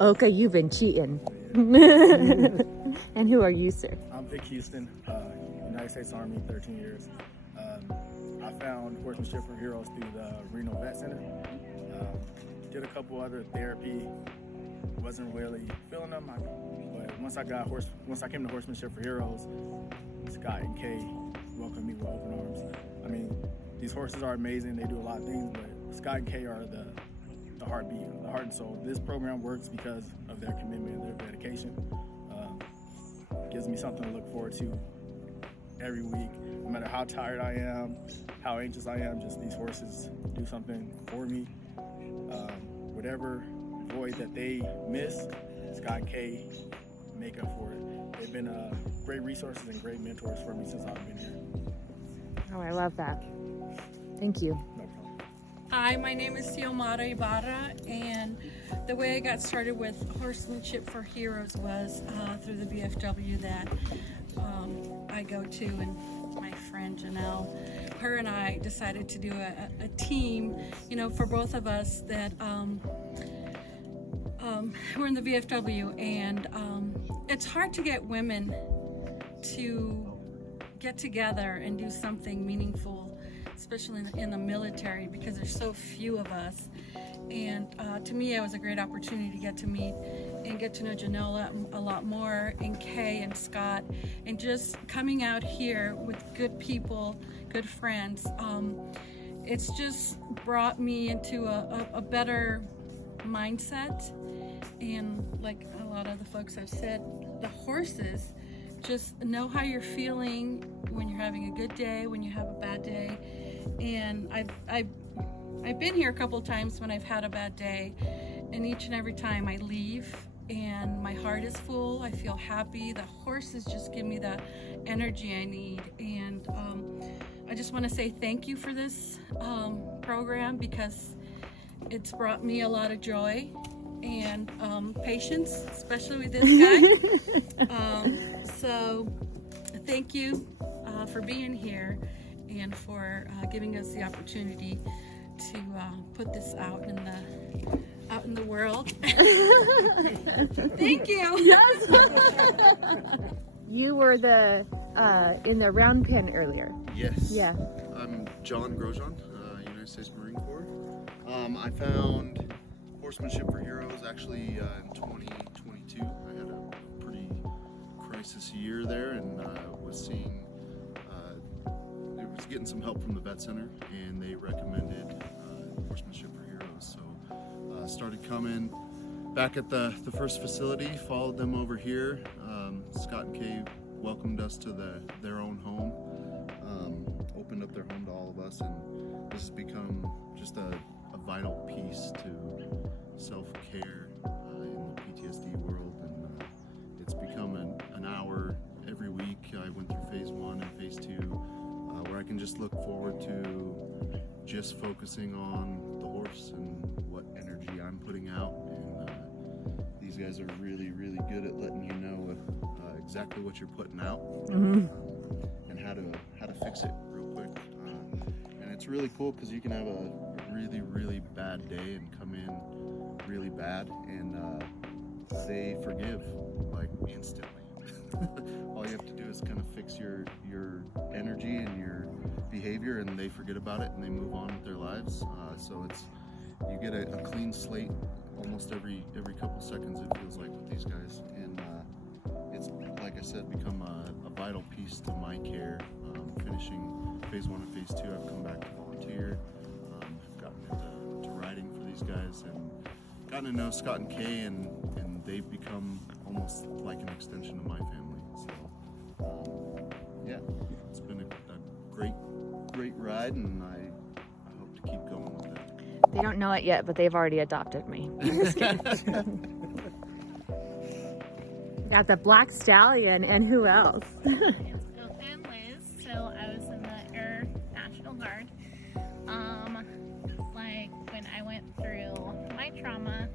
Okay, you've been cheating. And who are you, sir? I'm Vic Houston, United States Army, 13 years. I found Horsemanship for Heroes through the Reno Vet Center. Did a couple other therapy, wasn't really feeling them. But once I came to Horsemanship for Heroes, Scott and Kay welcomed me with open arms. I mean, these horses are amazing. They do a lot of things, but Scott and Kay are the heartbeat, the heart and soul. This program works because of their commitment and their dedication. Gives me something to look forward to every week. No matter how tired I am, how anxious I am, just these horses do something for me. Whatever void that they miss, Scott and Kay make up for it. They've been great resources and great mentors for me since I've been here. Oh, I love that. Thank you. No problem. Hi, my name is Xiomara Ibarra, and the way I got started with Horsemanship for Heroes was through the VFW that I go to, and my friend Janelle, her and I decided to do a team, you know, for both of us that we're in the VFW, and it's hard to get women to get together and do something meaningful, especially in the military, because there's so few of us. And to me, it was a great opportunity to get to meet and get to know Janelle a lot more, and Kay and Scott, and just coming out here with good people, good friends. It's just brought me into a better mindset. And like a lot of the folks have said, the horses just know how you're feeling when you're having a good day, when you have a bad day. And I've been here a couple of times when I've had a bad day, and each and every time I leave and my heart is full, I feel happy. The horses just give me the energy I need. And I just want to say thank you for this program, because it's brought me a lot of joy and patience, especially with this guy. So thank you for being here and for giving us the opportunity to put this out in the world. Thank you. Yes. You were in the round pen earlier. Yes. Yeah. I'm John Grosjean, United States Marine Corps. I found Horsemanship for Heroes actually in 2022. I had a pretty crisis year there, and was getting some help from the vet center, and they recommended Horsemanship for Heroes. So started coming back at the first facility, followed them over here. Scott and Kay welcomed us to their own home, opened up their home to all of us, and this has become just a vital piece to self-care in the PTSD world, and it's become an hour every week. I went through phase 1 and phase 2, where I can just look forward to just focusing on the horse and what energy I'm putting out. And these guys are really, really good at letting you know exactly what you're putting out, and how to fix it real quick. And it's really cool because you can have a really, really bad day and come in really bad, and they forgive like instantly. All you have to do is kind of fix your energy and your behavior, and they forget about it and they move on with their lives. So you get a clean slate almost every couple seconds, it feels like, with these guys, and it's, like I said, become a vital piece to my care. Finishing phase 1 and phase 2, I've come back to volunteer. I've gotten into riding for these guys, and gotten to know Scott and Kay, and they've become almost like an extension of my family. So yeah, it's been a great ride, and I hope to keep going with it. They don't know it yet, but they've already adopted me. Just kidding. Got the Black Stallion, and who else? It's Ilka and Liz. So I was in the Air National Guard. Like when I went through my trauma,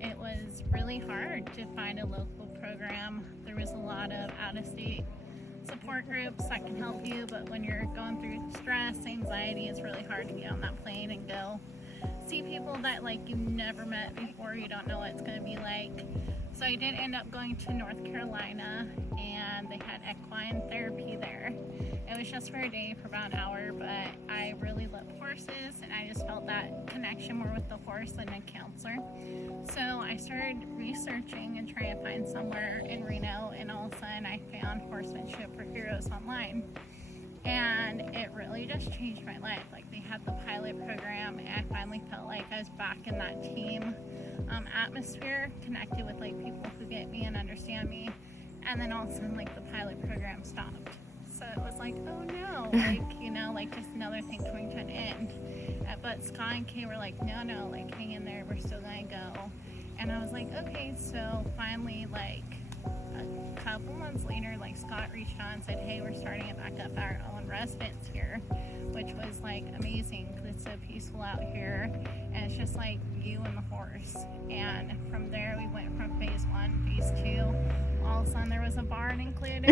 it was really hard to find a local program. There was a lot of out-of-state support groups that can help you, but when you're going through stress, anxiety, it's really hard to get on that plane and go. see people that like you've never met before. You don't know what it's going to be like. So I did end up going to North Carolina, and they had equine therapy there. It was just for a day for about an hour, but I really love horses, and I just felt that connection more with the horse than a counselor. So I started researching and trying to find somewhere in Reno, and all of a sudden I found Horsemanship for Heroes online. And it really just changed my life. Like, they had the pilot program, and I finally felt like I was back in that team atmosphere, connected with like people who get me and understand me. And then all of a sudden, like, the pilot program stopped. So it was like, oh no, like, you know, like just another thing coming to an end. But Scott and Kay were like, no, like, hang in there, we're still gonna go. And I was like, okay. So finally, like a couple months later, like, Scott reached out and said, hey, we're starting it back up our own residence here, which was like amazing because it's so peaceful out here, and it's just like you and the horse. And from there we went from phase 1, phase 2. All of a sudden there was a barn included.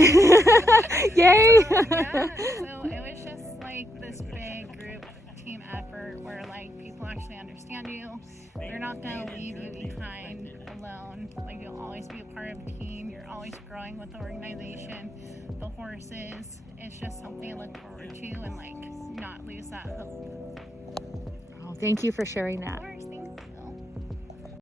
Yay! So, yeah, so it was just like this big group team effort where like people actually understand you. They're not going to leave you behind alone. Like, you'll always be a part of a team. You're always growing with the organization. The horses, it's just something to look forward to and like not lose that hope. Oh, thank you for sharing that. Of course.